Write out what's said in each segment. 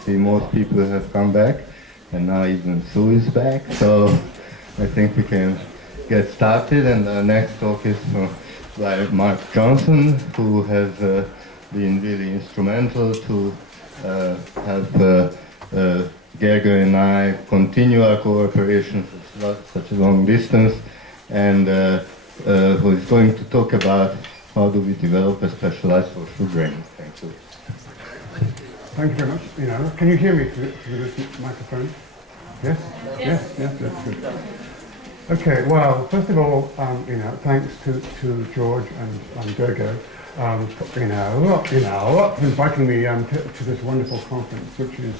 see most people have come back, and now even Sue is back. So I think we can get started. And the next talk is by Mark Johnson, who has been really instrumental to help Gerger and I continue our cooperation for such a long distance, and who is going to talk about how do we develop a specialized social brain. Thank you. Thank you very much. Can you hear me through this microphone? Yes? Yes, that's good. Okay, well, first of all, thanks to George and Gergo, for inviting me to this wonderful conference, which is,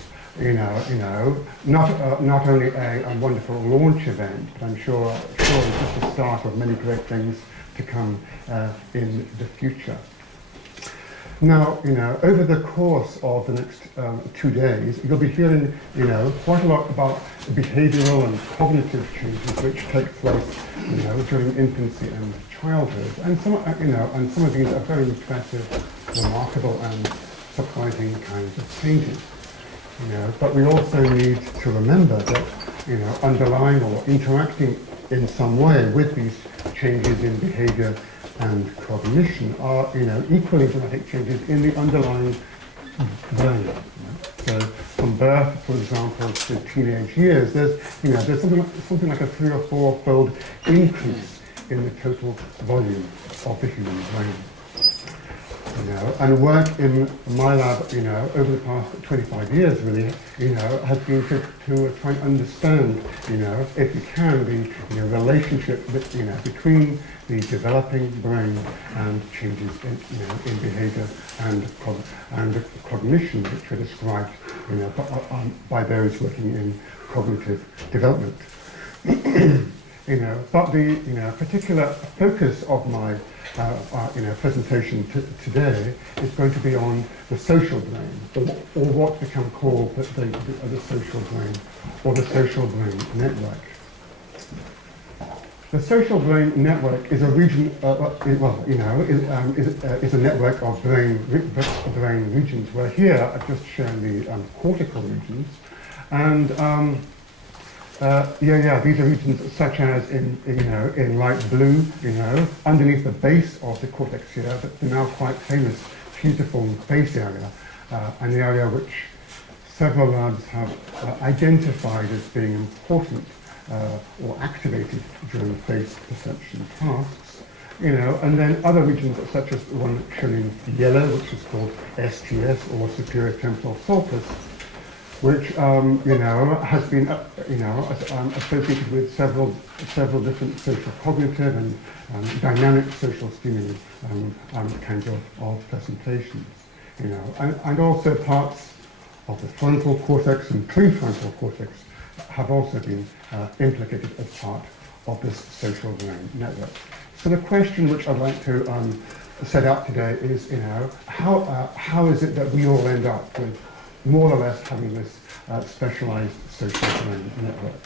not only a wonderful launch event, but I'm sure it's just the start of many great things to come in the future. Now, over the course of the next 2 days, you'll be hearing, quite a lot about behavioural and cognitive changes which take place, during infancy and childhood, and some of these are very impressive, remarkable, and surprising kinds of changes. But we also need to remember that, underlying or interacting in some way with these changes in behaviour and cognition are, equally dramatic changes in the underlying brain. So from birth, for example, to teenage years, there's something like a 3 or 4-fold increase in the total volume of the human brain. And work in my lab, over the past 25 years, really, has been to try and understand, if you can, the relationship between the developing brain and changes in behaviour and cognition, which are described, by those working in cognitive development. But the particular focus of my presentation today is going to be on the social brain, or what become called the social brain, or the social brain network. The social brain network is a region, is a network of brain regions. Where here I've just shown the cortical regions, and these are regions such as in light blue, underneath the base of the cortex here, but the now quite famous fusiform base area, an area which several labs have identified as being important or activated during face perception tasks, and then other regions such as one shown in yellow, which is called STS, or superior temporal sulcus, which has been associated with several different social cognitive and dynamic social stimuli kinds of presentations, and also parts of the frontal cortex and prefrontal cortex have also been implicated as part of this social brain network. So the question which I'd like to set out today is, how is it that we all end up with more or less having this specialized social brain network?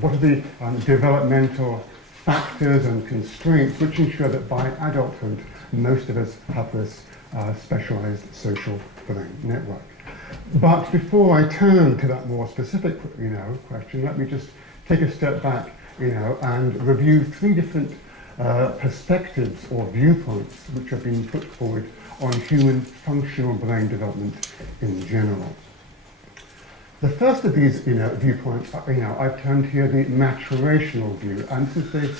What are the developmental factors and constraints which ensure that by adulthood most of us have this specialized social brain network? But before I turn to that more specific question, let me just take a step back and review 3 different perspectives or viewpoints which have been put forward on human functional brain development in general. The first of these viewpoints, I've termed here the maturational view, and this is the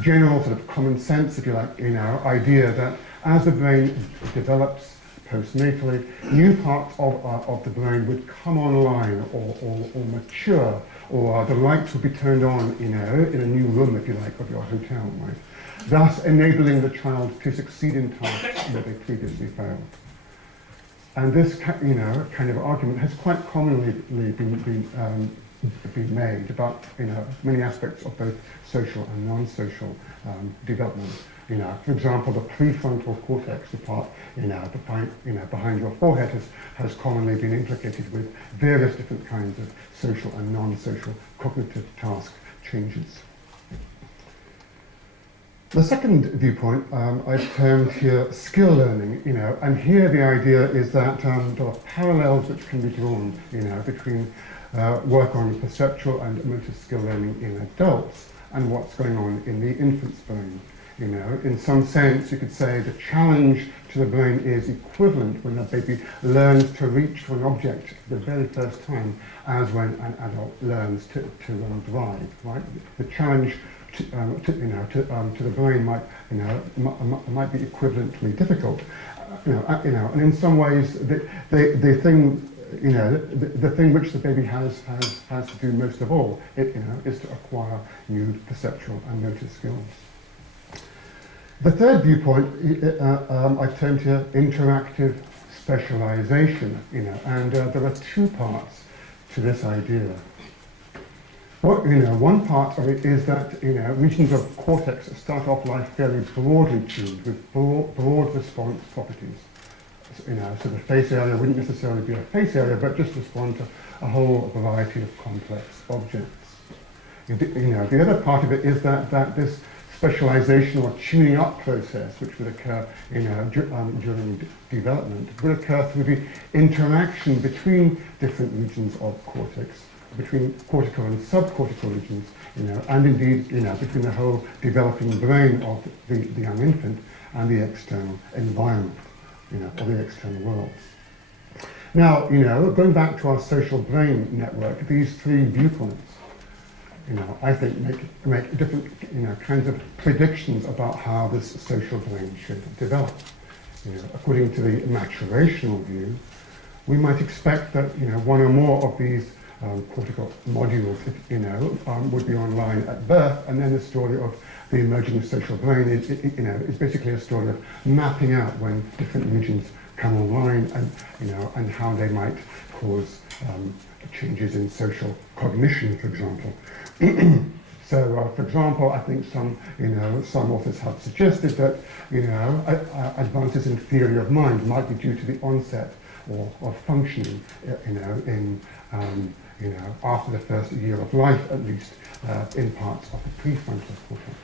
general sort of common sense, if you like, idea that as the brain develops postnatally, new parts of the brain would come online or mature, or the lights would be turned on, in a new room, if you like, of your hotel, right? Thus enabling the child to succeed in tasks where they previously failed. And this, kind of argument has quite commonly been made about, many aspects of both social and non-social development. For example, the prefrontal cortex, the part, behind your forehead, has commonly been implicated with various different kinds of social and non-social cognitive task changes. The second viewpoint I've termed here skill learning, and here the idea is that there are parallels which can be drawn, between work on perceptual and motor skill learning in adults and what's going on in the infant's brain. In some sense, you could say the challenge to the brain is equivalent when a baby learns to reach for an object for the very first time as when an adult learns to drive, right? The challenge to the brain might be equivalently difficult, and in some ways the thing the thing which the baby has to do most of all is to acquire new perceptual and motor skills. The third viewpoint I've termed here interactive specialization, and there are two parts to this idea. One part of it is that regions of cortex start off life fairly broadly tuned with broad response properties. So the face area wouldn't necessarily be a face area, but just respond to a whole variety of complex objects. The other part of it is that this specialization or tuning up process, which would occur during development, would occur through the interaction between different regions of cortex, between cortical and subcortical regions, and indeed, between the whole developing brain of the young infant and the external environment, or the external world. Now, going back to our social brain network, these three viewpoints, I think make different, kinds of predictions about how this social brain should develop. According to the maturational view, we might expect that, one or more of these cortical modules, would be online at birth, and then the story of the emerging social brain is basically a story of mapping out when different regions come online and how they might cause changes in social cognition, for example. So, for example, I think some authors have suggested that, advances in theory of mind might be due to the onset or functioning, after the first year of life, at least, in parts of the prefrontal cortex.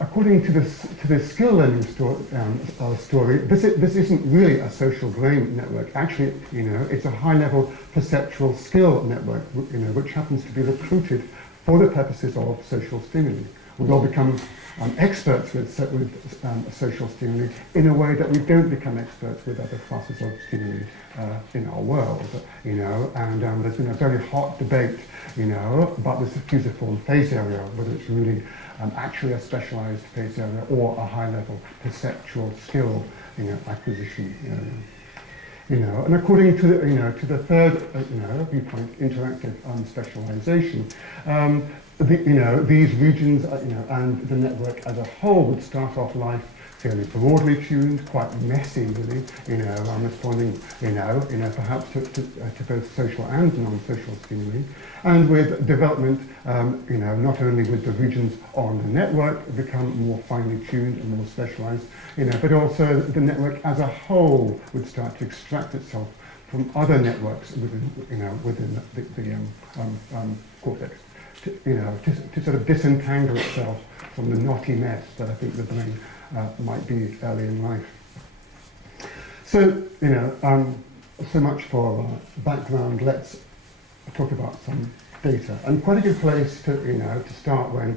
According to this skill learning story, this isn't really a social brain network. Actually, it's a high-level perceptual skill network, which happens to be recruited for the purposes of social stimuli. We all become experts with social stimuli in a way that we don't become experts with other classes of stimuli in our world, and there's been a very hot debate, about this fusiform face area, whether it's really actually a specialized face area or a high-level perceptual skill, acquisition area. And according to the third, viewpoint, interactive specialization, these regions, and the network as a whole would start off life fairly broadly tuned, quite messy, really, responding, perhaps to both social and non-social stimuli, and with development, not only would the regions on the network become more finely tuned and more specialized, but also the network as a whole would start to extract itself from other networks within the cortex. To sort of disentangle itself from the knotty mess that I think the brain might be early in life. So, so much for background. Let's talk about some data. And quite a good place to start when,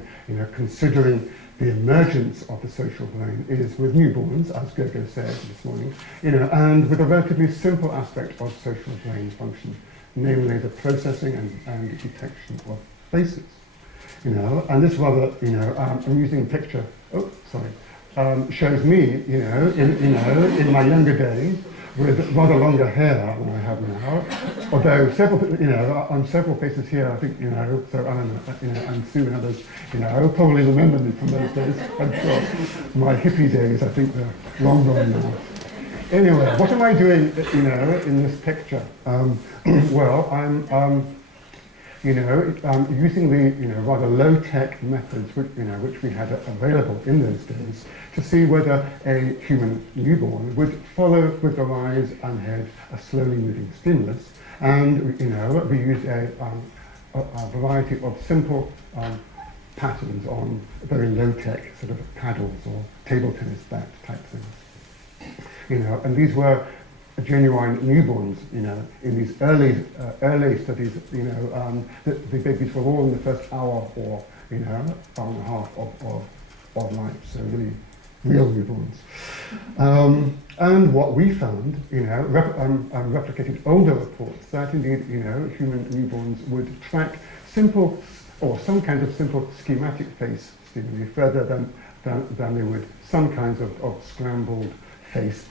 considering the emergence of the social brain is with newborns, as Gergo said this morning, and with a relatively simple aspect of social brain function, namely the processing and detection of faces. And this rather, amusing picture, shows me, in my younger days, with rather longer hair than I have now. Although on several faces here, I think, so I don't know, and Sue and others, probably remember me from those days. I'm sure. My hippie days, I think they're long gone now. Anyway, what am I doing, in this picture? Well, I'm using the rather low-tech methods which we had available in those days to see whether a human newborn would follow with their eyes and head a slowly moving stimulus, and we used a variety of simple patterns on very low-tech sort of paddles or table tennis bat type things. And these were genuine newborns, in these early studies, the babies were all in the first hour or, hour and a half of life, so really real newborns. And what we found, replicated older reports that indeed, human newborns would track simple or some kinds of simple schematic face stimuli further than they would some kinds of scrambled face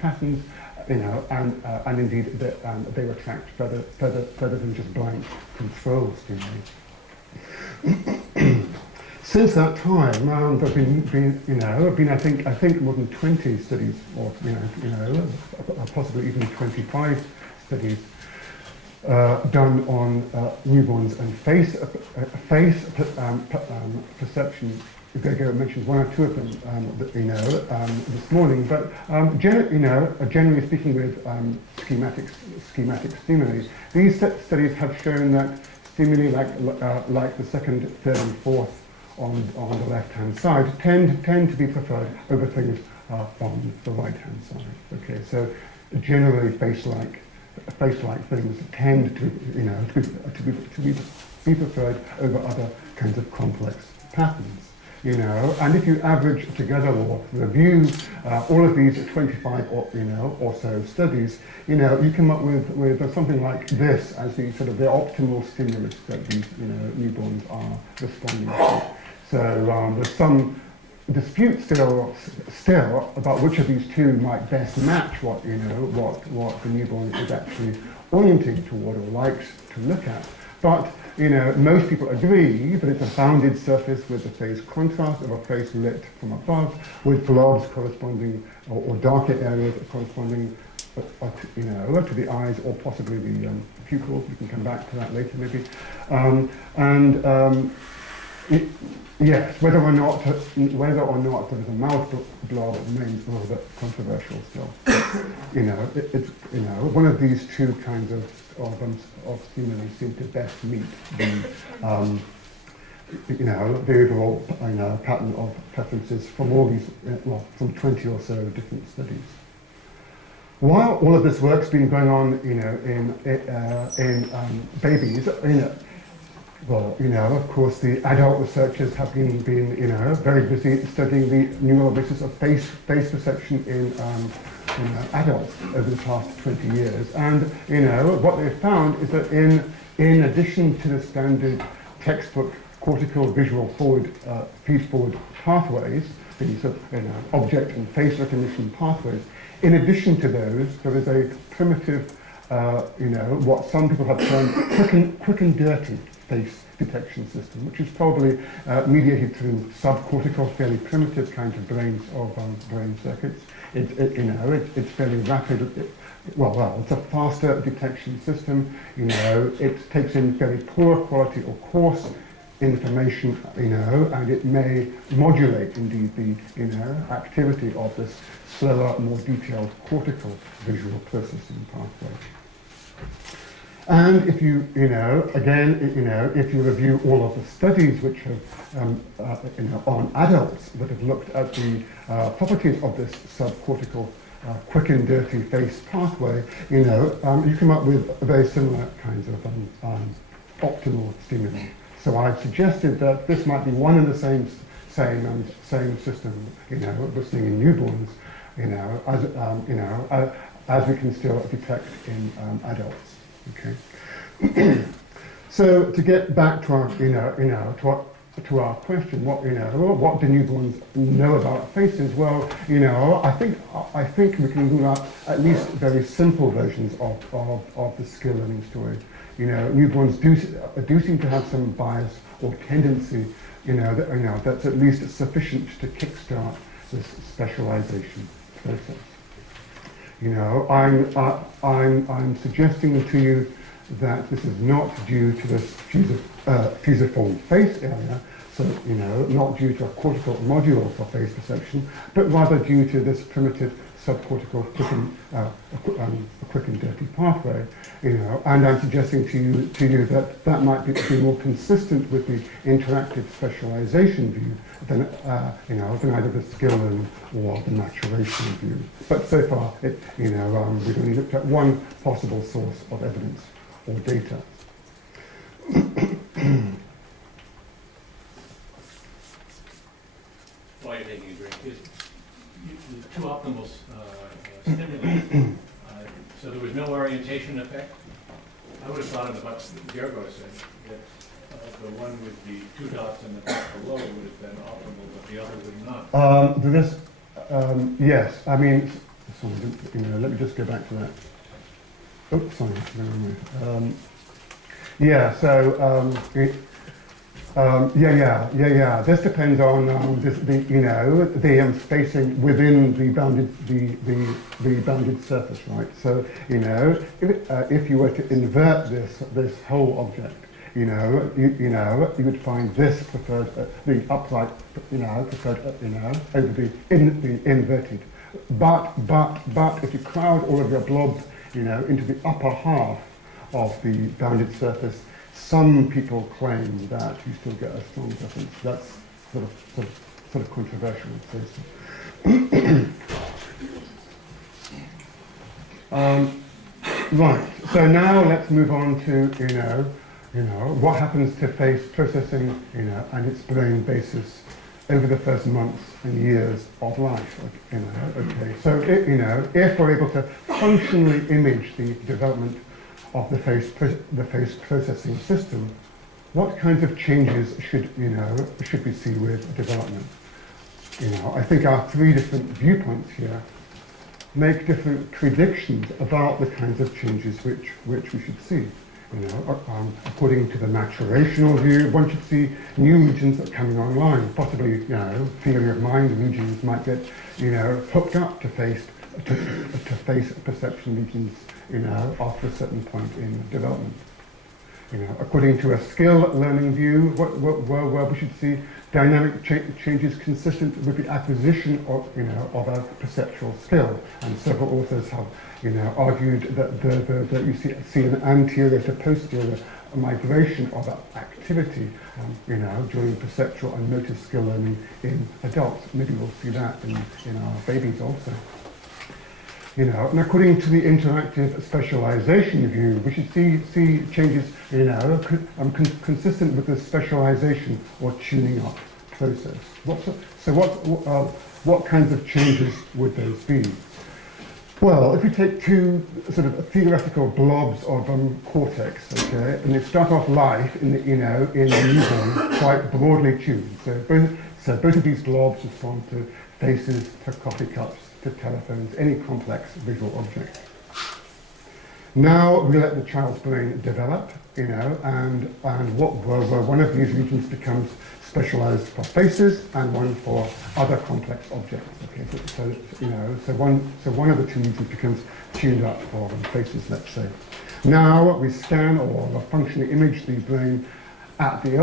patterns, and indeed they were tracked further than just blank control stimuli. Since that time, there've been I think more than 20 studies, or possibly even 25 studies done on newborns and face perception. Gregor mentioned one or two of them, this morning. But generally speaking, with schematic stimuli, these studies have shown that stimuli like the second, third, and fourth on the left-hand side tend to be preferred over things on the right-hand side. Okay, so generally face-like things tend to be preferred over other kinds of complex patterns. And if you average together or review all of these 25 or so studies, you come up with something like this as the sort of the optimal stimulus that these newborns are responding to. So there's some dispute still about which of these two might best match what the newborn is actually oriented toward or likes to look at. But most people agree that it's a bounded surface with the phase contrast of a face lit from above, with blobs corresponding or darker areas corresponding to the eyes or possibly the pupils. We can come back to that later maybe. Yes, whether or not there is a mouth blob remains a little bit controversial still. It's one of these two kinds of stimuli seem to best meet the overall pattern of preferences from all these from 20 or so different studies. While all of this work's been going on, in babies, of course, the adult researchers have been very busy studying the neural basis of face perception in adults over the past 20 years. And what they've found is that in addition to the standard textbook cortical visual feed-forward pathways, these object and face recognition pathways, in addition to those, there is a primitive, what some people have termed quick and dirty face detection system, which is probably mediated through subcortical, fairly primitive kinds of brain circuits. It's fairly rapid. It's a faster detection system. It takes in very poor quality or coarse information, and it may modulate indeed the activity of this slower, more detailed cortical visual processing pathway. And if you, if you review all of the studies which have, on adults that have looked at the properties of this subcortical quick and dirty face pathway, you come up with very similar kinds of optimal stimuli. So I've suggested that this might be one and the same system, we're seeing in newborns, as we can still detect in adults. Okay. So to get back to our, to our question, what do newborns know about faces? Well, I think we can rule out at least very simple versions of the skill learning story. Newborns do seem to have some bias or tendency, that's at least sufficient to kickstart this specialization process. I'm suggesting to you that this is not due to this fusiform face area, so not due to a cortical module for face perception, but rather due to this primitive subcortical quick and dirty pathway, and I'm suggesting to you that that might be more consistent with the interactive specialization view than, than either the skill learning or the maturation view. But so far, we've only looked at one possible source of evidence or data. While you're taking a drink, the two optimal stimuli, so there was no orientation effect? I would have thought of what Gergo said, that the one with the two dots in the top below would have been optimal, but the other would not. Yes, I mean, sorry, let me just go back to that. Oops, sorry. This depends on the spacing within the bounded surface, right? So if you were to invert this whole object, you would find this preferred, the upright, preferred, over the inverted. But if you crowd all of your blobs, into the upper half of the bounded surface, some people claim that you still get a strong difference. That's sort of controversial. Right. So now let's move on to what happens to face processing, and its brain basis over the first months and years of life. Okay. So if we're able to functionally image the development of the face processing system, what kinds of changes should we see with development? I think our three different viewpoints here make different predictions about the kinds of changes which we should see. According to the maturational view, one should see new regions that are coming online. Possibly, theory of mind regions might get, hooked up to face perception regions, after a certain point in development. According to a skill learning view, where we should see dynamic changes consistent with the acquisition of a perceptual skill. And several authors have, argued that you see an anterior to posterior migration of activity, during perceptual and motor skill learning in adults. Maybe we'll see that in our babies also. And according to the interactive specialization view, we should see changes, consistent with the specialization or tuning up process. What kinds of changes would those be? Well, if we take two sort of theoretical blobs of cortex, okay, and they start off life in the newborn quite broadly tuned. So both of these blobs respond to faces, to coffee cups, to telephones, any complex visual object. Now we let the child's brain develop, and where one of these regions becomes specialized for faces and one for other complex objects. Okay, so one of the two regions becomes tuned up for faces, let's say. Now we scan or functionally image the brain at the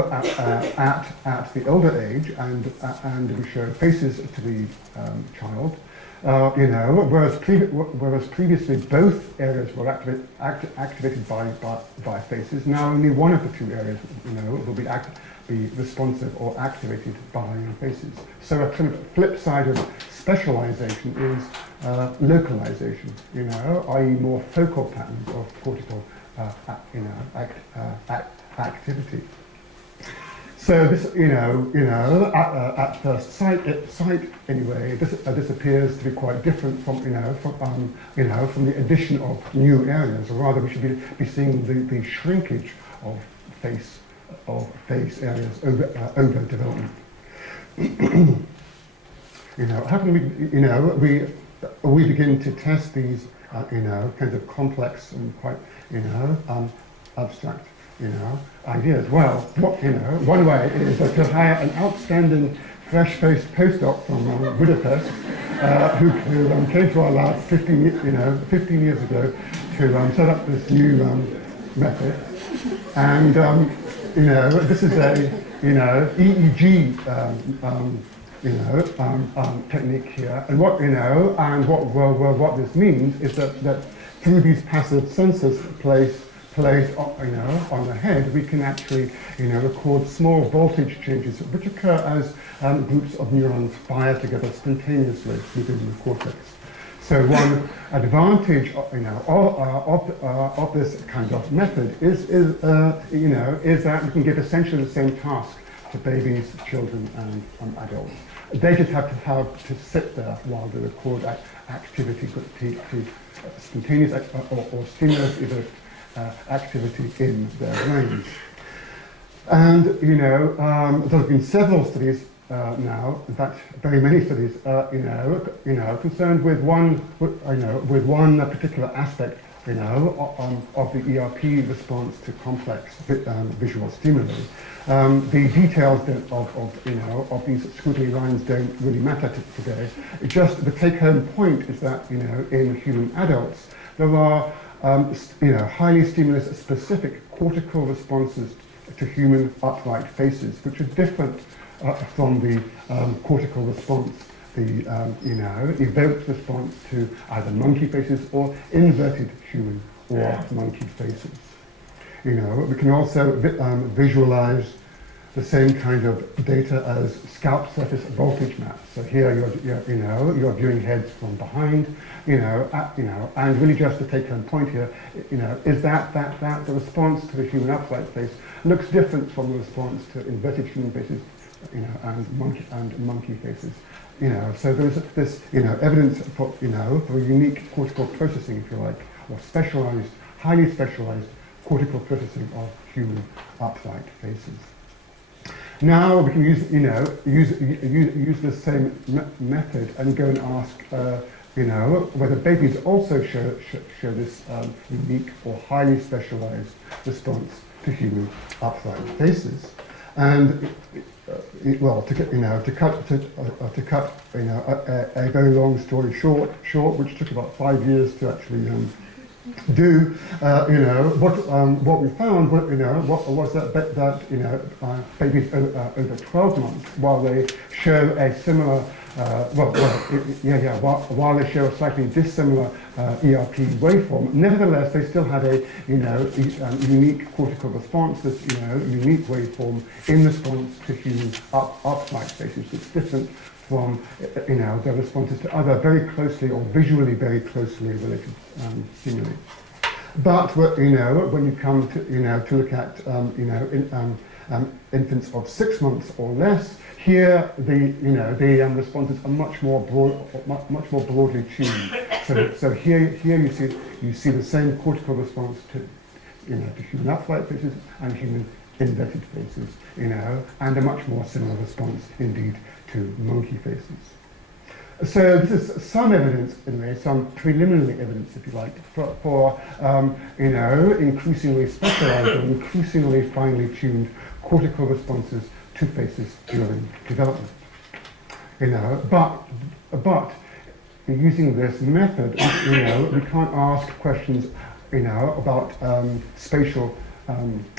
elder age, and we show faces to the child. Whereas previously both areas were activated by faces, now only one of the two areas, will be responsive or activated by faces. So a kind of flip side of specialization is localization, i.e. more focal patterns of cortical, activity. So this, at first sight anyway, this appears to be quite different from, from the addition of new areas, or rather we should be seeing the shrinkage of face areas over development. How can we begin to test these, kinds of complex and quite, abstract, ideas? Well, one way is to hire an outstanding fresh-faced postdoc from Budapest, who came to our lab 15 years ago to set up this new method. And this is a EEG technique here. And what this means is that through these passive sensors placed on the head, we can actually, record small voltage changes which occur as groups of neurons fire together spontaneously within the cortex. So one advantage, of this kind of method is that we can give essentially the same task to babies, children, and adults. They just have to sit there while they record activity, to spontaneous or stimulus evoked activity in their brains. And there have been several studies now, in fact, very many studies, concerned with one particular aspect, of the ERP response to complex visual stimuli. The details of these squiggly lines don't really matter today. It's just the take-home point is that in human adults there are highly stimulus-specific cortical responses to human upright faces, which are different from the cortical response, the evoked response to either monkey faces or inverted human or monkey faces. We can also visualize the same kind of data as scalp surface voltage maps. So here you're viewing heads from behind, and really just the take-home point here, is that the response to the human upright face looks different from the response to inverted human faces, and monkey faces. So there's this evidence for for unique cortical processing, if you like, or specialized, highly specialized cortical processing of human upright faces. Now we can use the same method and go and ask whether babies also show this unique or highly specialized response to human upright faces. And to cut a very long story short, which took about 5 years to actually do, what we found, was that babies over 12 months, while they show a similar, while they show a slightly dissimilar ERP waveform, nevertheless they still had a unique cortical response, this unique waveform in response to human upright faces. It's different from their responses to other very closely or visually very closely related stimuli. But when you come to look at infants of 6 months or less, here the responses are much more broadly tuned. So here you see the same cortical response to human upright faces and human inverted faces, and a much more similar response indeed to monkey faces. So this is some evidence, anyway, some preliminary evidence, if you like, for increasingly specialized or increasingly finely tuned cortical responses to faces during development. But using this method, we can't ask questions, about spatial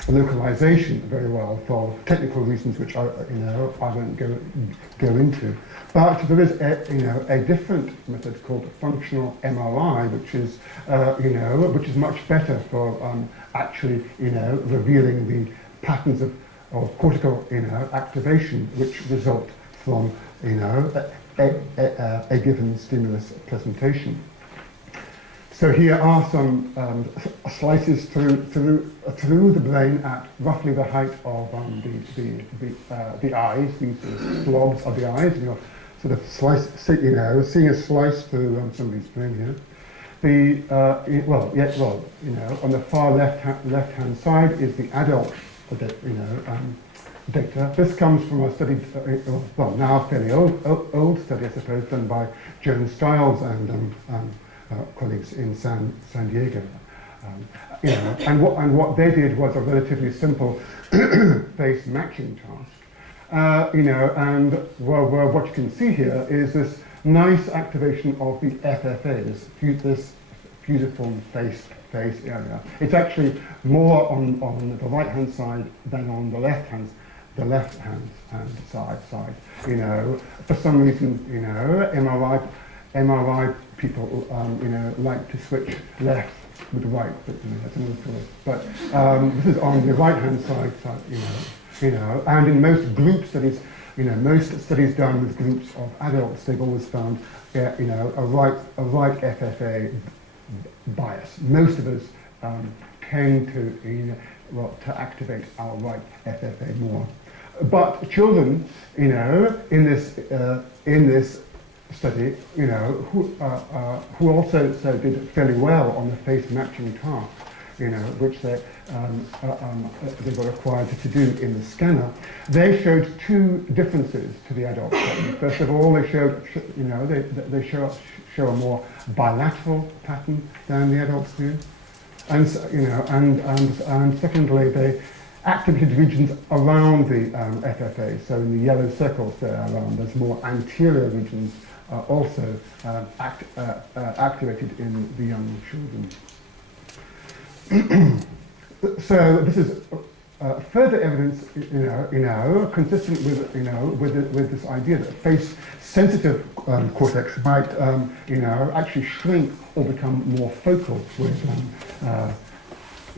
localization very well for technical reasons which I won't go into. But there is a different method called functional MRI, which is much better for actually revealing the patterns of cortical activation which result from a given stimulus presentation. So here are some slices through the brain at roughly the height of the eyes. These are blobs of the eyes. Sort of seeing a slice through somebody's brain here. On the far left-hand side is the adult data. This comes from a study, now fairly old study, I suppose, done by Joan Stiles and colleagues in San Diego. And what they did was a relatively simple face matching task. And what you can see here is this nice activation of the FFAs, this fusiform face area. It's actually more on the right-hand side than on the left-hand side. For some reason, MRI people, like to switch left with the right, but that's another story. But this is on the right-hand side, and in most group studies, most studies done with groups of adults, they've always found, a right FFA bias. Most of us tend to, to activate our right FFA more. But children, in this study, who also did fairly well on the face matching task, which they were required to do in the scanner, they showed two differences to the adult study. First of all, they showed, they show a more bilateral pattern than the adults do, and and secondly, they activated regions around the FFA. So in the yellow circles there around, there's more anterior regions also activated in the young children. So this is further evidence, consistent with, with this idea that face-sensitive cortex might, actually shrink or become more focal with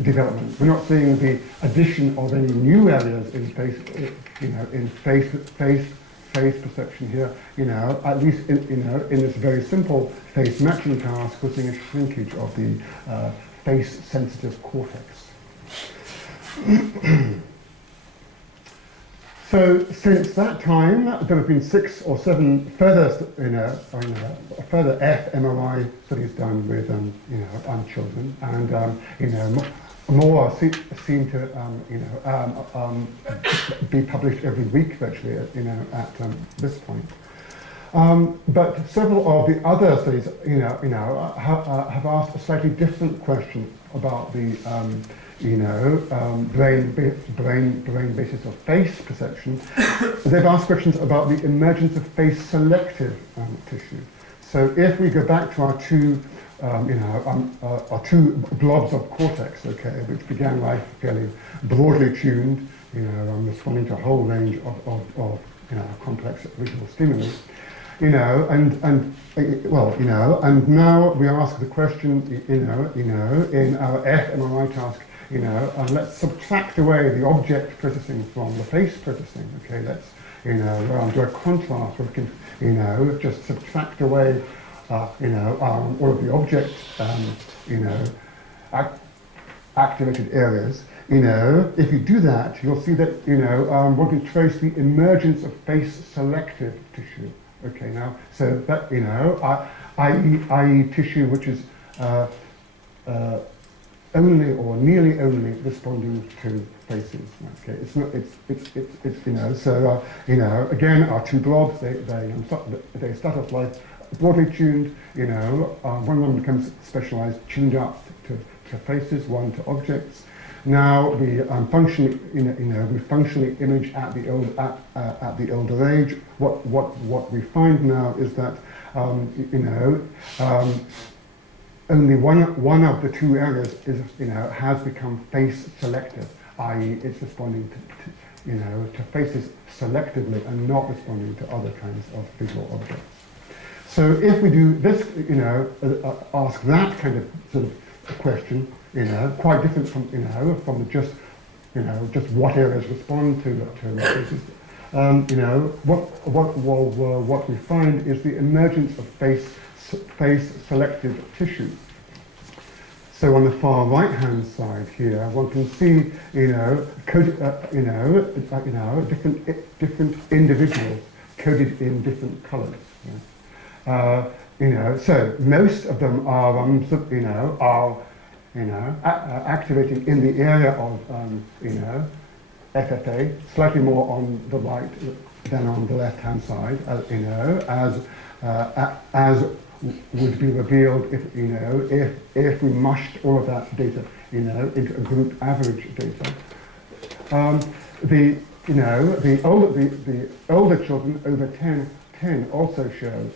development. We're not seeing the addition of any new areas in face, in face perception here. At least in this very simple face matching task, we're seeing a shrinkage of the face-sensitive cortex. So since that time, there have been 6 or 7 further, further fMRI studies done with, children, and more seem to, be published every week virtually, at this point. But several of the other studies, have asked a slightly different question about the, brain basis of face perception. They've asked questions about the emergence of face-selective tissue. So if we go back to our two, our two blobs of cortex, okay, which began life fairly broadly tuned, responding to a whole range of complex visual stimuli, and now we ask the question, in our fMRI task, let's subtract away the object processing from the face processing. Okay, let's, do a contrast where we can, just subtract away, all of the object, activated areas. If you do that, you'll see that, one can trace the emergence of face-selective tissue. Okay, now, so that, i.e. tissue which is only or nearly only responding to faces. Okay, it's not. It's so again, our two blobs. They start off life broadly tuned. One of them becomes specialized, tuned up to faces, one to objects. Now we functionally, we functionally image at the older age. What we find now is that only one of the two areas is has become face selective, i.e., it's responding to faces selectively and not responding to other kinds of visual objects. So if we do this, ask that kind of sort of question, quite different from from the just what areas respond to faces. What we find is the emergence of face selective tissue. So on the far right-hand side here, one can see, different individuals coded in different colours. So most of them are, activating in the area of, FFA, slightly more on the right than on the left-hand side, as would be revealed if we mushed all of that data, into a group average data. The older children over 10 also show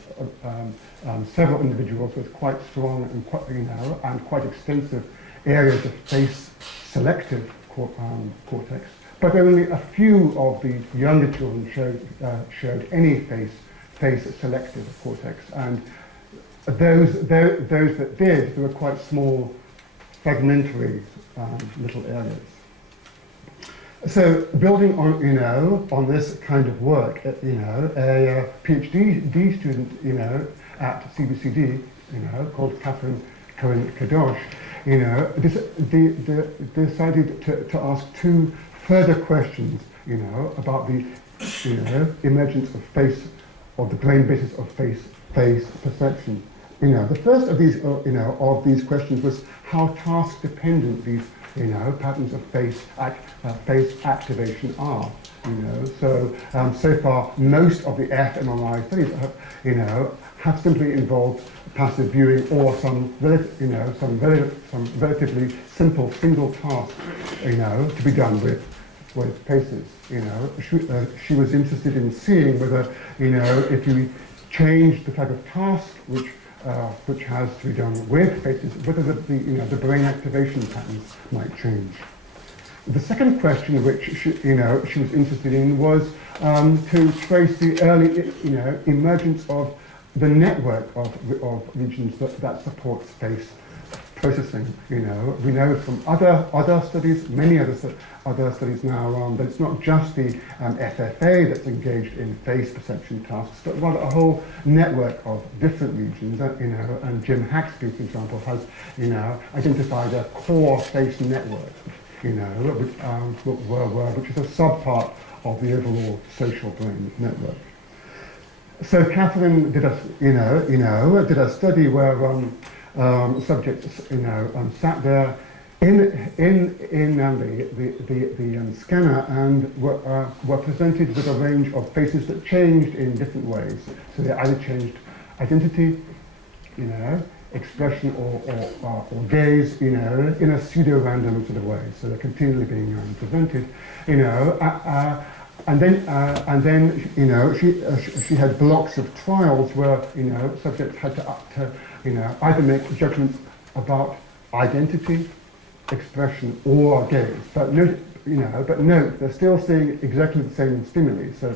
several individuals with quite strong and quite extensive areas of face selective cortex, but only a few of the younger children showed any face selective cortex, and those that did, there were quite small fragmentary little areas. So building on, on this kind of work, a PhD student, at CBCD, called Catherine Cohen-Kadosh, decided to ask two further questions, about the, emergence of the brain basis of face perception. The first of these questions was how task dependent these patterns of face activation are. So far most of the fMRI studies have simply involved passive viewing or some relatively simple single task to be done with faces. She was interested in seeing whether if you change the type of task which has to be done with faces, whether the brain activation patterns might change. The second question which she was interested in was to trace the early emergence of the network of regions that supports face processing. We know from other studies, many other studies now, that it's not just the FFA that's engaged in face perception tasks, but rather a whole network of different regions. And Jim Haxby, for example, has identified a core face network, which is a subpart of the overall social brain network. So Catherine did a study where subjects sat there in the scanner and were presented with a range of faces that changed in different ways. So they either changed identity, expression or gaze, in a pseudo-random sort of way. So they're continually being presented, and then she had blocks of trials where subjects had to either make judgments about identity, expression, or gaze. But note, they're still seeing exactly the same stimuli. So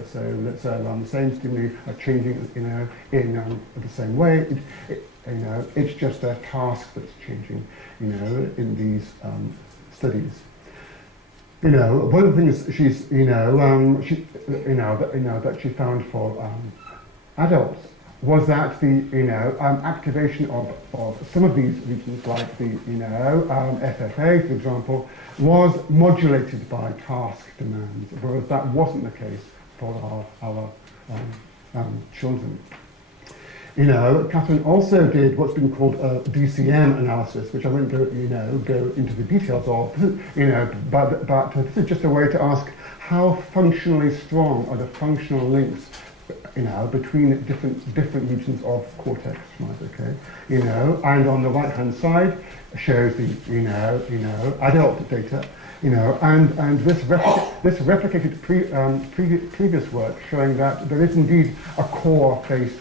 let's say the same stimuli are changing, in the same way. It's just a task that's changing, in these studies. One of the things she's, that she found for adults was that the, activation of some of these regions, like the, FFA, for example, was modulated by task demands, whereas that wasn't the case for our children. Catherine also did what's been called a DCM analysis, which I won't go into the details of, but this is just a way to ask how functionally strong are the functional links, between different regions of cortex, right? Okay, and on the right-hand side shows the, adult data, and this replicated previous work showing that there is indeed a core face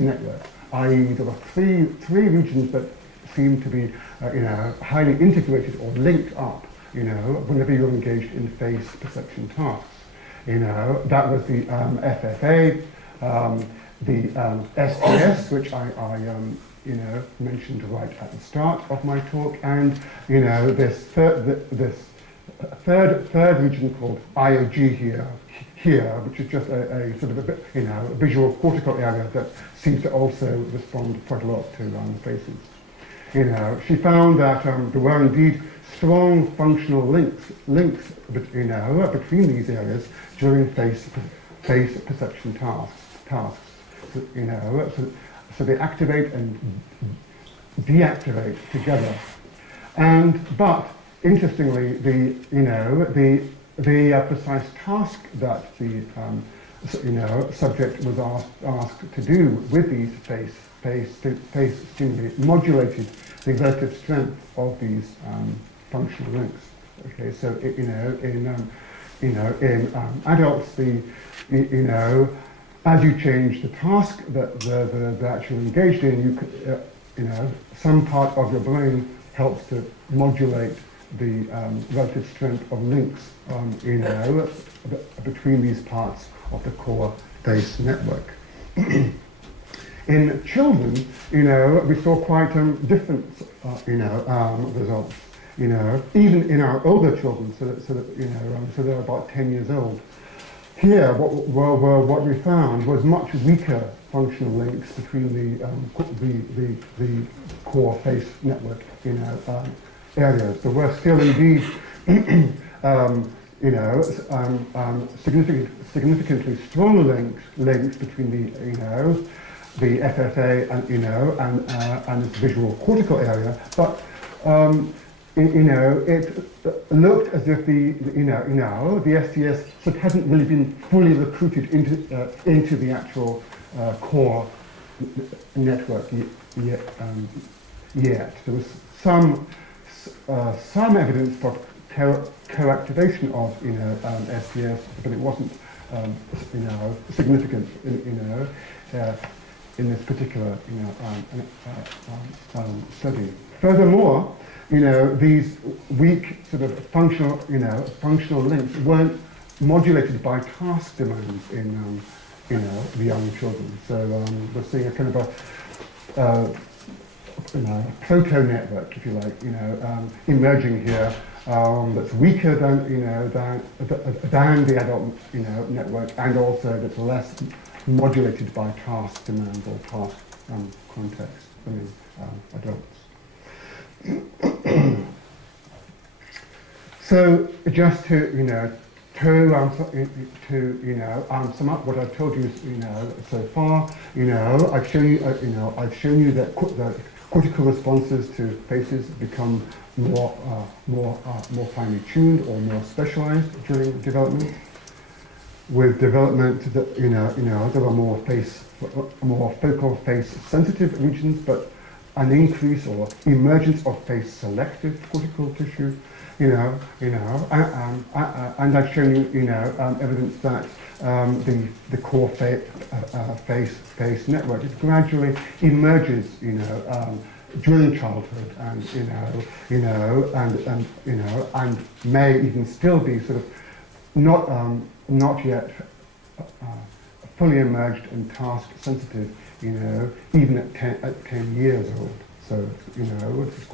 network, i.e. there are three regions that seem to be, highly integrated or linked up, whenever you're engaged in face perception tasks. That was the FFA, the STS, which I mentioned right at the start of my talk, and this third region called IOG here, which is just a sort of a visual cortical area that seems to also respond quite a lot to faces. She found that there were indeed strong functional links between these areas during face perception tasks. So they activate and deactivate together. But interestingly, the precise task that the subject was asked to do with these face stimuli modulated the relative strength of these functional links. Okay, so in adults, as you change the task that you're engaged in, some part of your brain helps to modulate the relative strength of links, between these parts of the core face network. In children, we saw quite different, results. Even in our older children, so they're about 10 years old. Here, what we found was much weaker functional links between the core face network, areas. There were still indeed, significantly stronger links between the FFA and this visual cortical area, but it looked as if the STS hadn't really been fully recruited into the actual core network yet. There was some evidence for co-activation of STS, but it wasn't significant in this particular study. Furthermore, these weak sort of functional links weren't modulated by task demands in the young children. So we're seeing a kind of a proto-network, if you like, emerging here that's weaker than the adult network, and also that's less modulated by task demands or task context than adults. So just to sum up what I've told you so far, I've shown you that the cortical responses to faces become more finely tuned or more specialized during development. With development, there are more focal face sensitive regions, but an increase or emergence of face selective cortical tissue, and I've shown you, evidence that the core face network gradually emerges, during childhood, and may even still be sort of not yet fully emerged and task sensitive, even at 10 years old. So, this is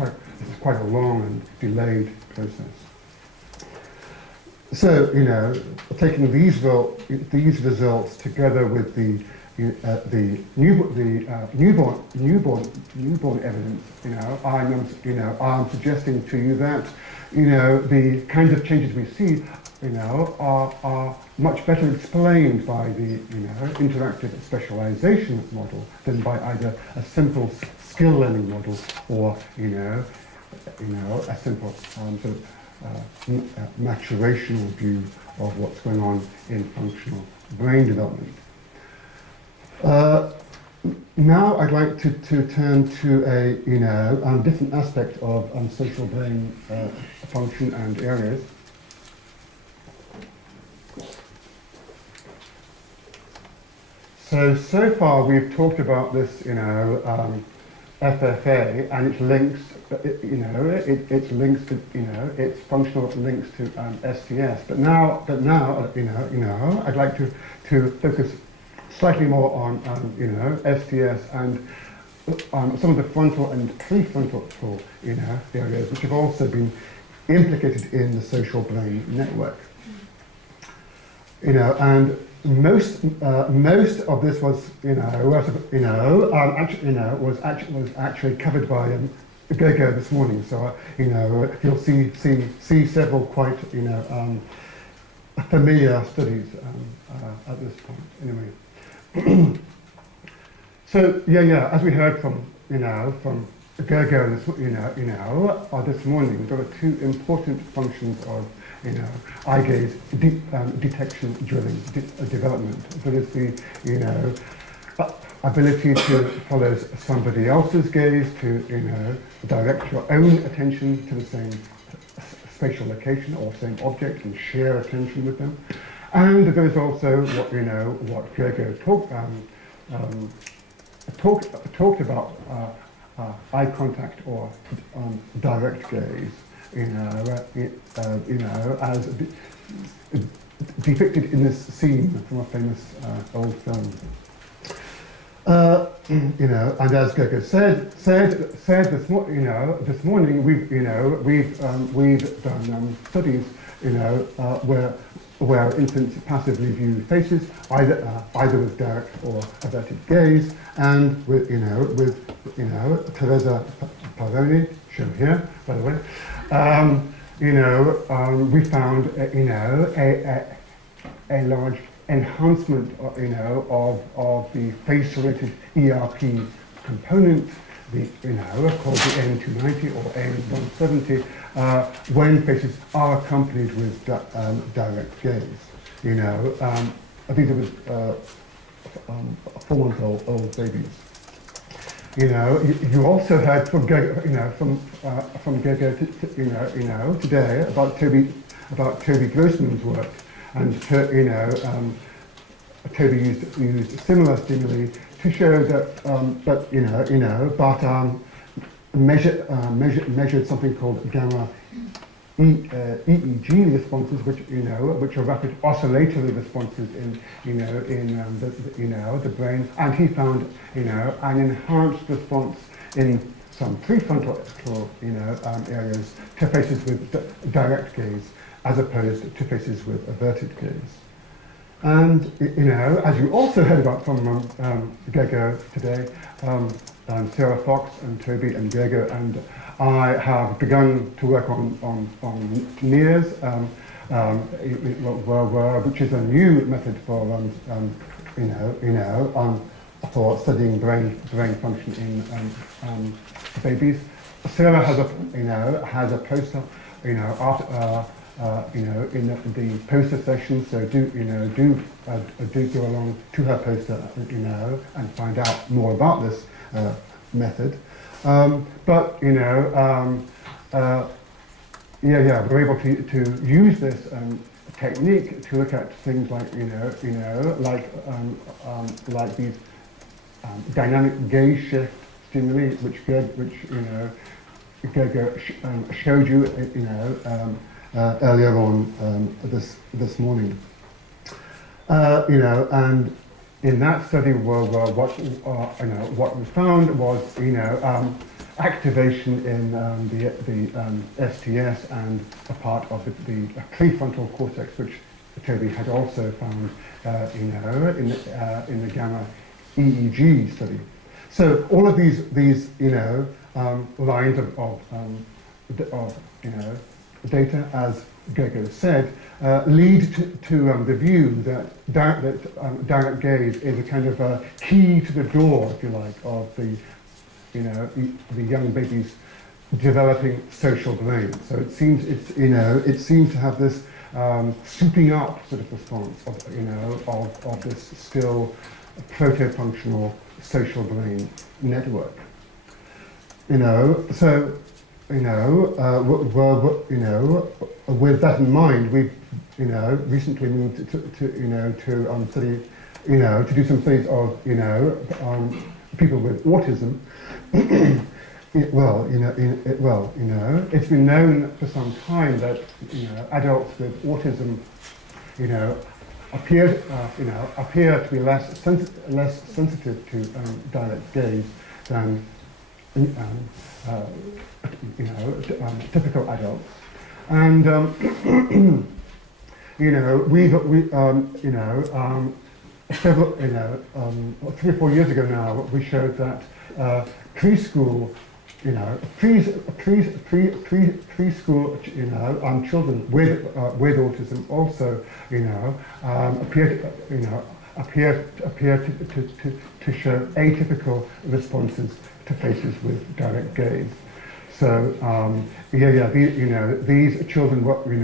quite a long and delayed process. So, taking these results together with the newborn evidence, I'm suggesting to you that, the kinds of changes we see, are much better explained by the, interactive specialization model than by either a simple skill learning model or, a simple sort of maturational view of what's going on in functional brain development. Now I'd like to turn to a different aspect of social brain function and areas. So far we've talked about this, FFA and its links, its links to, its functional links to STS. But now, I'd like to focus slightly more on, STS and some of the frontal and prefrontal, areas which have also been implicated in the social brain network. And most of this was, was actually covered by Gergo this morning. So, you'll see several quite, familiar studies at this point. Anyway, so as we heard from, from Gergo this morning, we've got two important functions of, eye gaze detection during development. That is the, ability to follow somebody else's gaze, to, direct your own attention to the same spatial location or same object and share attention with them. And there's also what, what Gergo talked about, eye contact or direct gaze. As depicted in this scene from a famous old film. you know, and as Gregor said this morning, we've done studies, where infants passively view faces, either with direct or averted gaze, and with Teresa Paroni, shown here, by the way, we found a large enhancement, of the face-related ERP component, called the N290 or N170, when faces are accompanied with direct gaze. I think it was 4-month-old babies. You also heard from Gregor, today about Toby Grossman's work, and Toby used similar stimuli to show that, measured something called gamma EEG responses, which are rapid oscillatory responses in the brain, and he found an enhanced response in some prefrontal areas to faces with direct gaze, as opposed to faces with averted gaze. And as you also heard about from Gregor today, Sarah Fox and Toby and Gregor and I have begun to work on NEARS, which is a new method for studying brain function in babies. Sarah has a poster, in the poster session, so do go along to her poster, and find out more about this method. We're able to use this technique to look at things like like these dynamic gaze shift stimuli, which Gregor showed you, earlier on this morning. And in that study, what we found was activation in the STS and a part of the prefrontal cortex, which Toby had also found in the gamma EEG study. So all of these lines of data, as Gregor said, lead to the view that direct gaze is a kind of a key to the door, if you like, of the young baby's developing social brain. So it seems to have this souping up sort of response of this still proto-functional social brain network. So. With that in mind, we've recently moved to study, to do some studies of people with autism. It's been known for some time that adults with autism appear to be less sensitive to direct gaze than typical adults, and several 3 or 4 years ago now, we showed that preschool children with autism also appear to show atypical responses to faces with direct gaze. So these children were in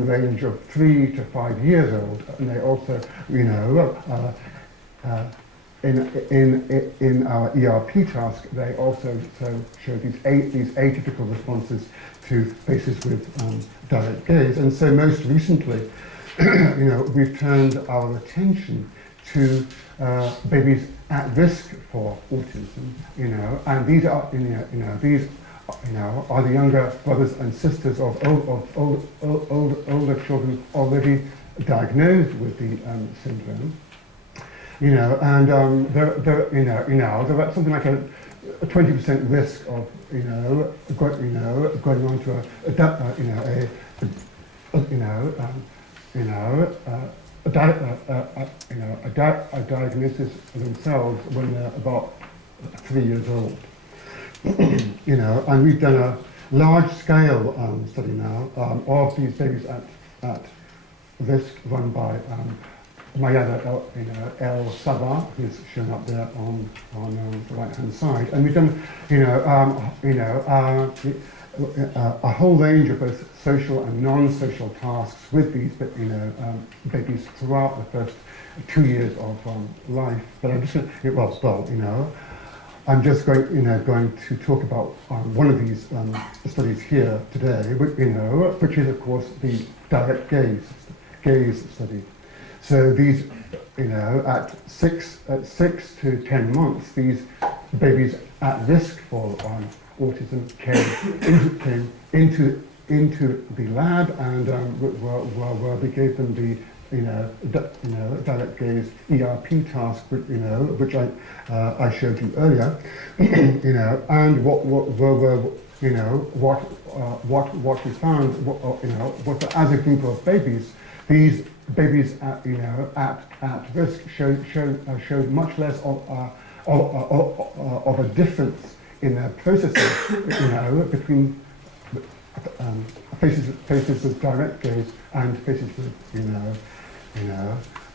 the range of 3 to 5 years old, and they also in our ERP task, they also showed these atypical responses to faces with direct gaze. And so most recently, we've turned our attention to babies at risk for autism, and these are are the younger brothers and sisters of older children already diagnosed with the syndrome. and they're at something like a 20% risk of, going on to a diagnosis themselves when they're about 3 years old. And we've done a large-scale study now of these babies at risk, run by Mayada El Sabah, who's shown up there on the right-hand side, and we've done a whole range of both social and non-social tasks with these babies throughout the first 2 years of life. But I'm just I'm just going to talk about one of these studies here today, which is of course the direct gaze study. So these, at 6 to 10 months, these babies at risk for autism came into the lab, and where we gave them the direct gaze ERP task, which I showed you earlier, and what we found, was that as a group of babies, these babies at risk showed much less of a difference in their processing, between faces with direct gaze and faces with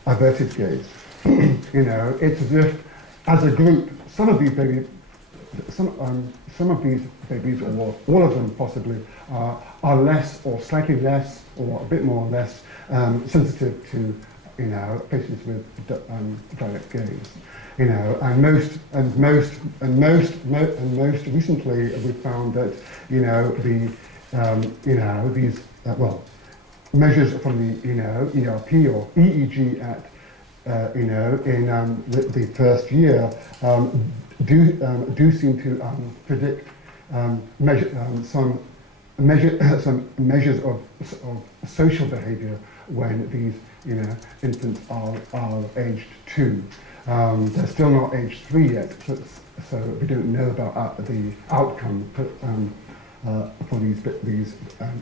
averted gaze. It's as if, as a group, some of these babies, or all of them possibly, are less, or slightly less, or a bit more or less sensitive to, faces with direct gaze. And most recently we found that these measures from the ERP or EEG at in the first year do seem to predict some measures of social behaviour when these infants are aged 2. They're still not aged 3 yet, so we don't know about the outcome for these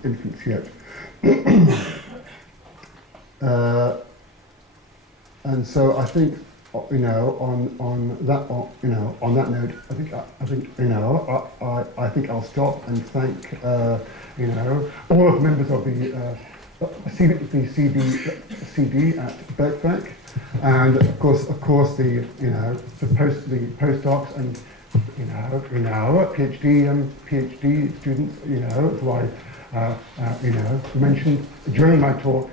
infants yet. And so I think, on that note, I think I'll stop and thank all of the members of the CD at Birkbeck, and of course the postdocs and PhD students who I mentioned during my talk,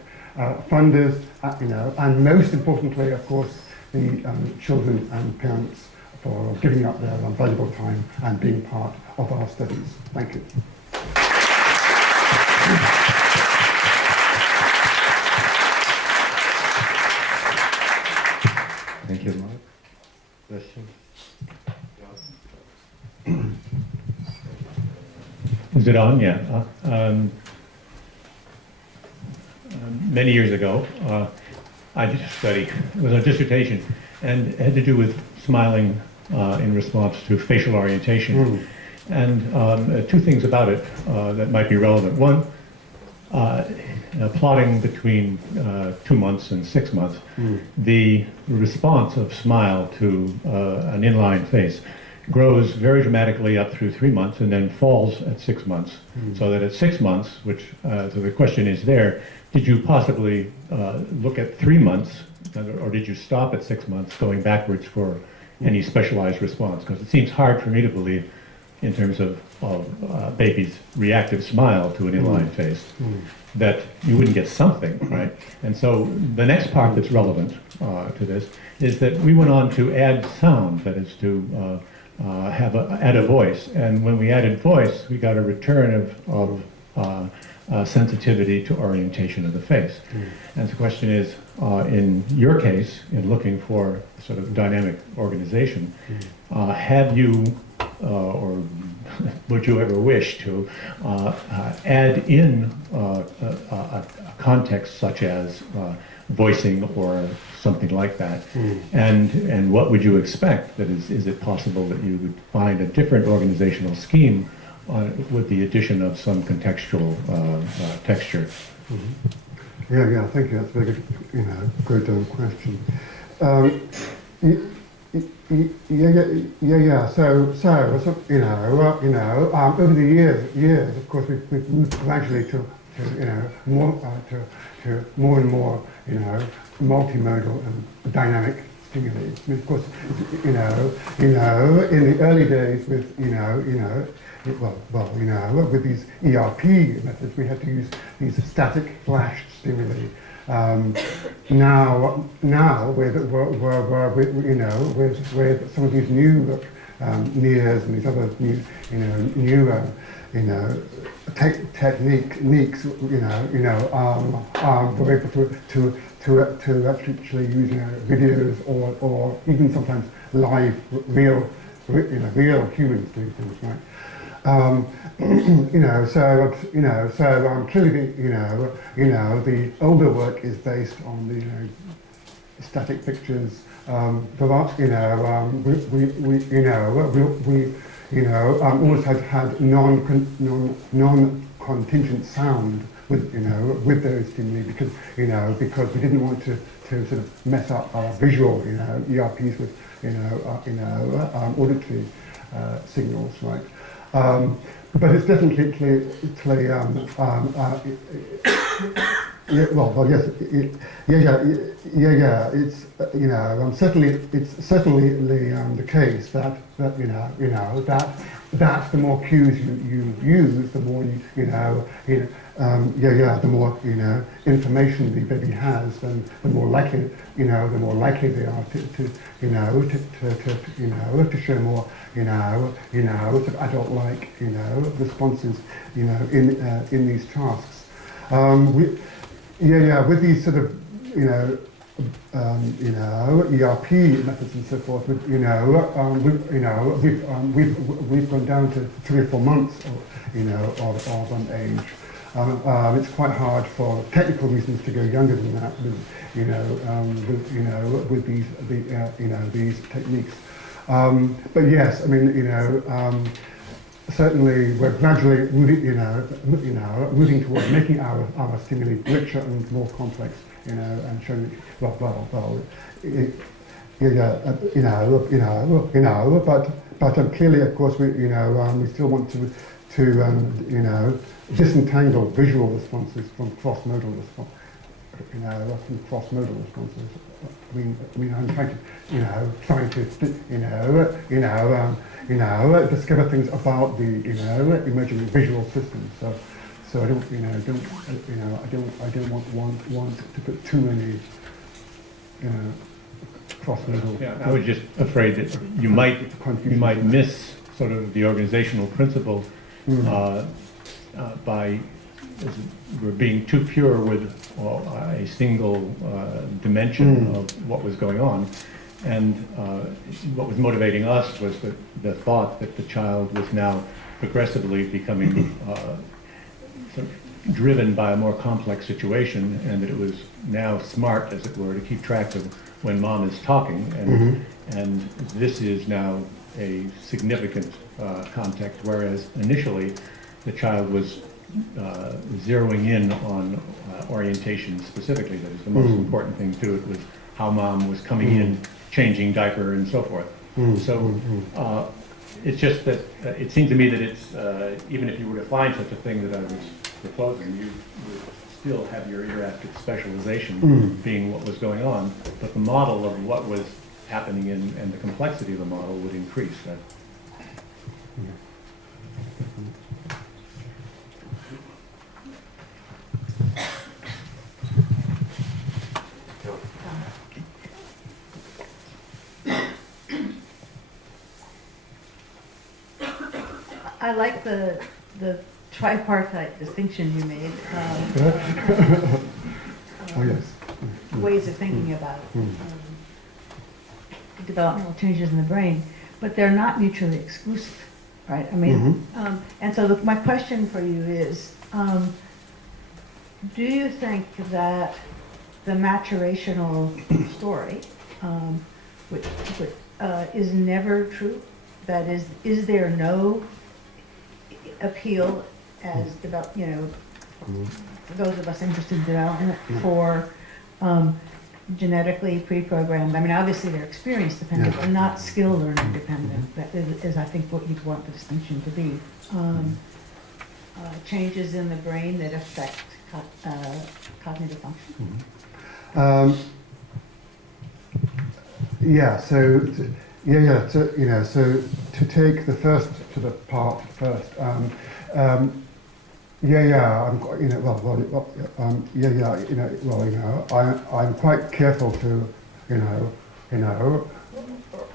funders, and most importantly, of course, the children and parents for giving up their valuable time and being part of our studies. Thank you. Thank you, Mark. Questions? Is it on? Yeah. Many years ago, I did a study, it was a dissertation, and it had to do with smiling in response to facial orientation. And 2 things about it that might be relevant. One, plotting between 2 months and 6 months, the response of smile to an inline face grows very dramatically up through 3 months and then falls at 6 months. So that at 6 months, which so the question is there, did you possibly look at 3 months, or did you stop at 6 months going backwards for any specialized response? Because it seems hard for me to believe, in terms of baby's reactive smile to an inline face, that you wouldn't get something, right? And so the next part that's relevant to this is that we went on to add sound, that is to add a voice. And when we added voice, we got a return of sensitivity to orientation of the face. And the question is, in your case, in looking for sort of dynamic organization, have you, or would you ever wish to add in a context such as voicing or something like that. And what would you expect? That is it possible that you would find a different organizational scheme with the addition of some contextual texture? Yeah, thank you. That's a very good question. Yeah. So over the years, of course, we've moved gradually to more and more, multimodal and dynamic stimuli. And of course, in the early days with, with these ERP methods, we had to use these static flash stimuli. Now, with some of these new NEARs and these other techniques, we're able to actually use videos or even sometimes live real humans doing things, right? Clearly, the older work is based on the static pictures. We always had non-contingent sound with those stimuli because we didn't want to sort of mess up our visual ERPs with auditory signals, right? But it's definitely It's certainly the case that the more cues you use, the more the more information the baby has, then the more likely they are to show more sort of adult-like responses in these tasks. With these sort of ERP methods and so forth, we've gone down to 3 or 4 months of age. It's quite hard for technical reasons to go younger than that with these techniques. But yes, I mean, certainly we're gradually moving towards making our stimuli richer and more complex, and showing but clearly, of course, we still want to disentangle visual responses from cross-modal responses. I mean, I'm trying to discover things about the emerging visual system. So I don't want to put too many cross-modal. Yeah, I was just afraid that you might miss sort of the organizational principle by we're being too pure with a single dimension of what was going on. And what was motivating us was the thought that the child was now progressively becoming sort of driven by a more complex situation, and that it was now smart, as it were, to keep track of when mom is talking. And this is now a significant context, whereas initially the child was zeroing in on orientation specifically. That is the most important thing to it, was how mom was coming in, changing diaper and so forth. It's just that it seems to me that it's, even if you were to find such a thing that I was proposing, you would still have your interactive specialization being what was going on, but the model of what was happening and the complexity of the model would increase. I like the tripartite distinction you made. Ways of thinking about developmental changes in the brain, but they're not mutually exclusive, right? I mean, and so my question for you is, do you think that the maturational story, which is never true. That is there no appeal as for those of us interested in development for genetically pre-programmed, I mean, obviously they're experience dependent, but not skill learning dependent. That is, I think, what you'd want the distinction to be. Changes in the brain that affect cognitive function. So to take the first to the part first. I'm quite careful to,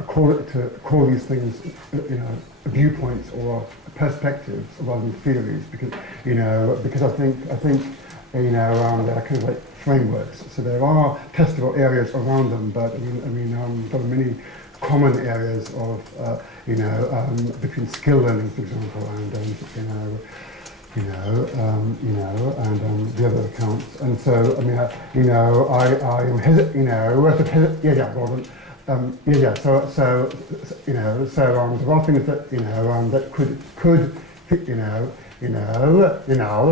call these things, viewpoints or perspectives rather than theories, because I think there are kind of like frameworks. So there are testable areas around them, but there are many common areas of, between skill learning, for example, and the other accounts. And so, there are things that, that could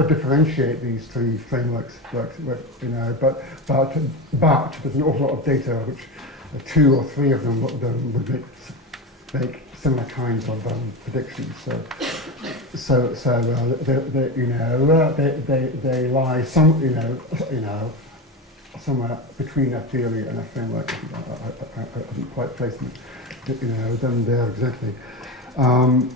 differentiate these three frameworks, but there's an awful lot of data which two or three of them would make similar kinds of predictions. They lie somewhere between a theory and a framework. I haven't quite placed them there exactly. And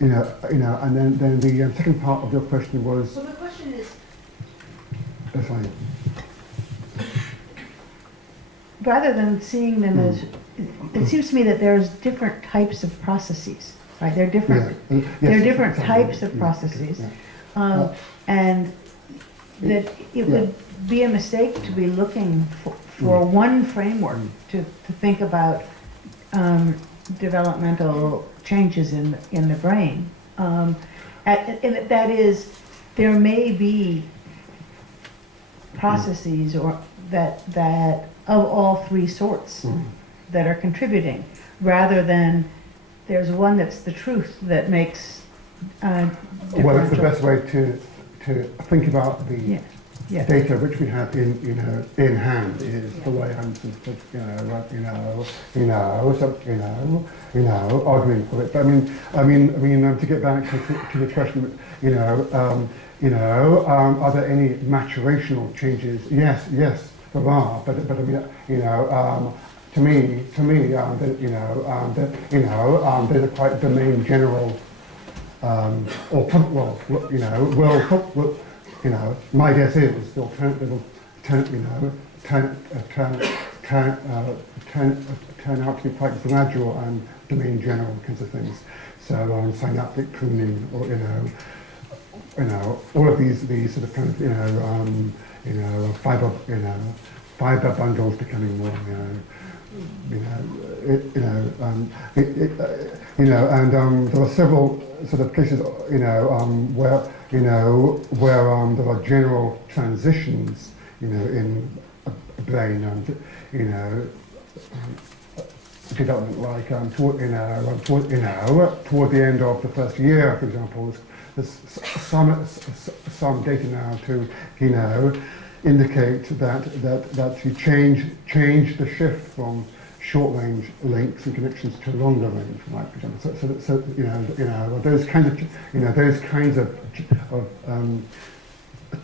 then the second part of your question was. So the question is. That's fine. Rather than seeing them as, it seems to me that there's different types of processes, right? There are different, there are different types of processes, and that it would be a mistake to be looking for one framework to think about developmental changes in the brain. And that is, there may be processes or that of all three sorts that are contributing, rather than there's one that's the truth that makes well, it's the best way to think about the data which we have in hand is the way I'm arguing for it. But to get back to the question, are there any maturational changes? Yes, there are. But to me, there's a quite domain general, my guess is they'll turn out to be quite gradual and domain general kinds of things. So synaptic pruning, or all of these sort of kind of fiber bundles becoming more and there are several sort of cases where there are general transitions in a brain and development, like toward the end of the first year, for example. There's some data now to indicate that you change the shift from short-range links and connections to longer-range, like, for example. So those kinds of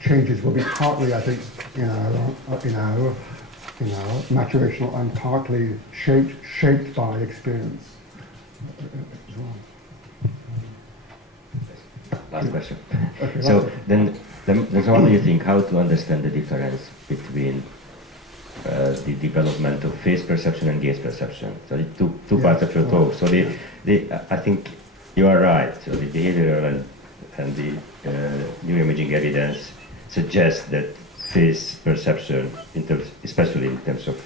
changes will be partly, I think, maturational and partly shaped by experience as well. Last question. Okay, So then how do you think how to understand the difference between the development of face perception and gaze perception? So the two parts of your talk. So I think you are right. So the behavioral and the neuroimaging evidence suggests that face perception, especially in terms of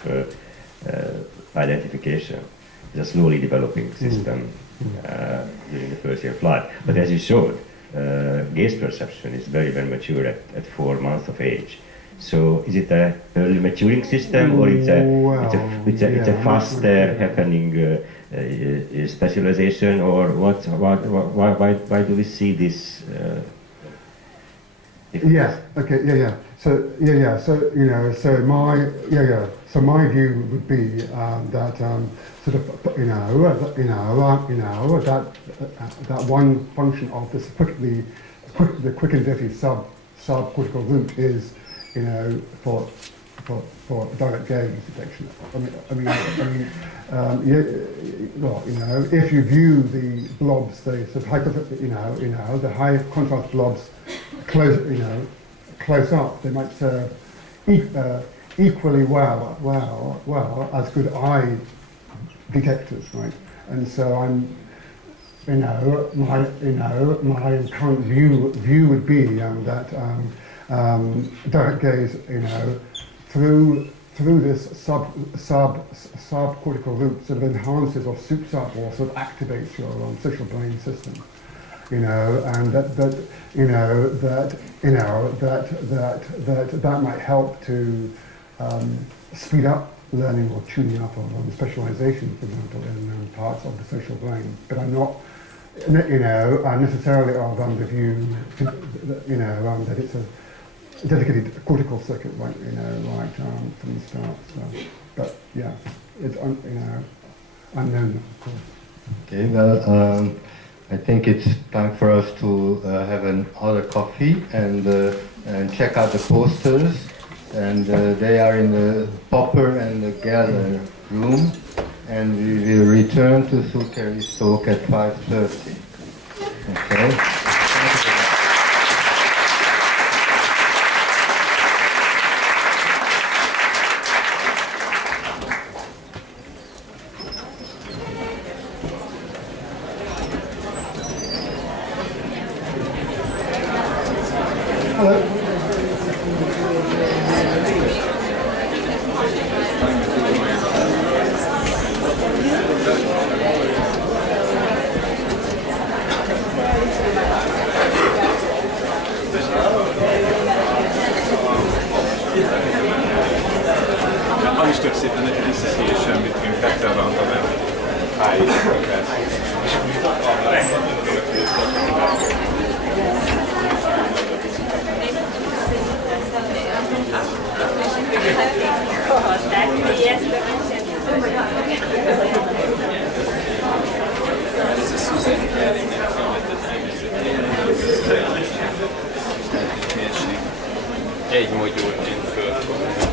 identification, is a slowly developing system during the first year of life. But as you showed, gaze perception is very, very mature at 4 months of age. So is it a early maturing system, or it's a I'm not faster sure. happening specialization, or what? Why do we see this? Yes. Okay. Yeah. Yeah. So So So my view would be that sort of that one function of this the quick and dirty subcortical route is for direct gaze detection. If you view the blobs, the sort of the high contrast blobs close up, they might serve equally well as good eye detectors, right? And so my current view would be that direct gaze, through this subcortical route sort of enhances or soups up or sort of activates your social brain system, and that might help to speed up learning or tuning up on specialization, for example, in parts of the social brain. But I'm not, necessarily of the view, that it's a dedicated cortical circuit, right, from the start. So, but yeah, it's unknown, of course. Okay, well, I think it's time for us to have another coffee and check out the posters. And they are in the Popper and the Geller room. And we will return to Sukeri's talk at 5:30. Okay? Understood szépen neked association between background and high egy modulként föl.